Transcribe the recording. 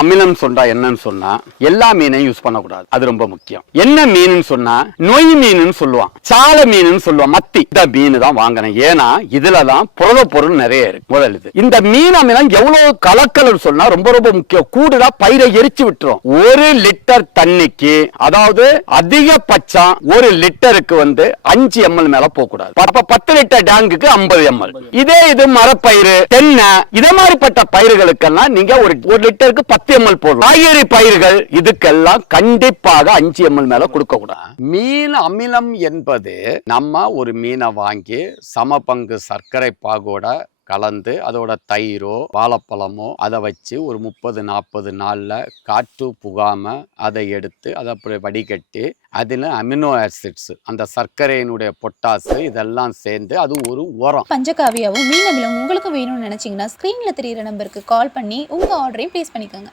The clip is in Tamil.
அமிலம் சொன்னா என்னன்னு சொன்னா எல்லா மீனையும் யூஸ் பண்ணக்கூடாது. அது ரொம்ப முக்கியம். என்ன மீன் சொன்னா நொய் மீன் சொல்லுவான், சால மீன் சொல்லுவான், மத்தி. இந்த மீன் தான் வாங்கணும். ஏன்னா இதுலதான் புரத பொருள் நிறைய இருக்கு. முதல் இது. இந்த மீன் அமிலம் எவ்வளவு கலக்கல் சொன்னா ரொம்ப ரொம்ப முக்கியம். கூடுதலா பயிரை எரிச்சு விட்டுரும். 1 லிட்டர் தண்ணிக்கு, அதாவது அதிகபட்சம் 1 லிட்டருக்கு 5 ml மேல போக கூடாது. அப்ப 10 லிட்டர் டேங்குக்கு 50 ml. இதே இது மரப்பயிறு, தென்னை, இத மாதிரிப்பட்ட பயிர்களுக்கெல்லாம் நீங்க ஒரு லிட்டருக்கு 10 ml போடலாம். காய்கறி பயிர்கள் இதுக்கெல்லாம் கண்டிப்பாக 5 ml மேல கொடுக்க கூடாது. மீன் அமிலம் என்பது நம்ம ஒரு மீனை வாங்கி சம பங்கு சர்க்கரை பாகோட கலந்து அதோட தயிரோ வாழைப்பழமோ அதை வச்சு ஒரு 30-40 நாள்ல காற்று புகாம அதை எடுத்து அதை அப்புறம் வடிகட்டி அதில் அமினோ ஆசிட்ஸ், அந்த சர்க்கரையினுடைய பொட்டாசு இதெல்லாம் சேர்ந்து அது ஒரு உரம். பஞ்சகாவியாவும் மீன் அமிலம் உங்களுக்கு வேணும்னு நினைச்சீங்கன்னா ஸ்கிரீன்ல தெரியுற நம்பருக்கு கால் பண்ணி உங்க ஆர்டரையும் பிளேஸ் பண்ணிக்கோங்க.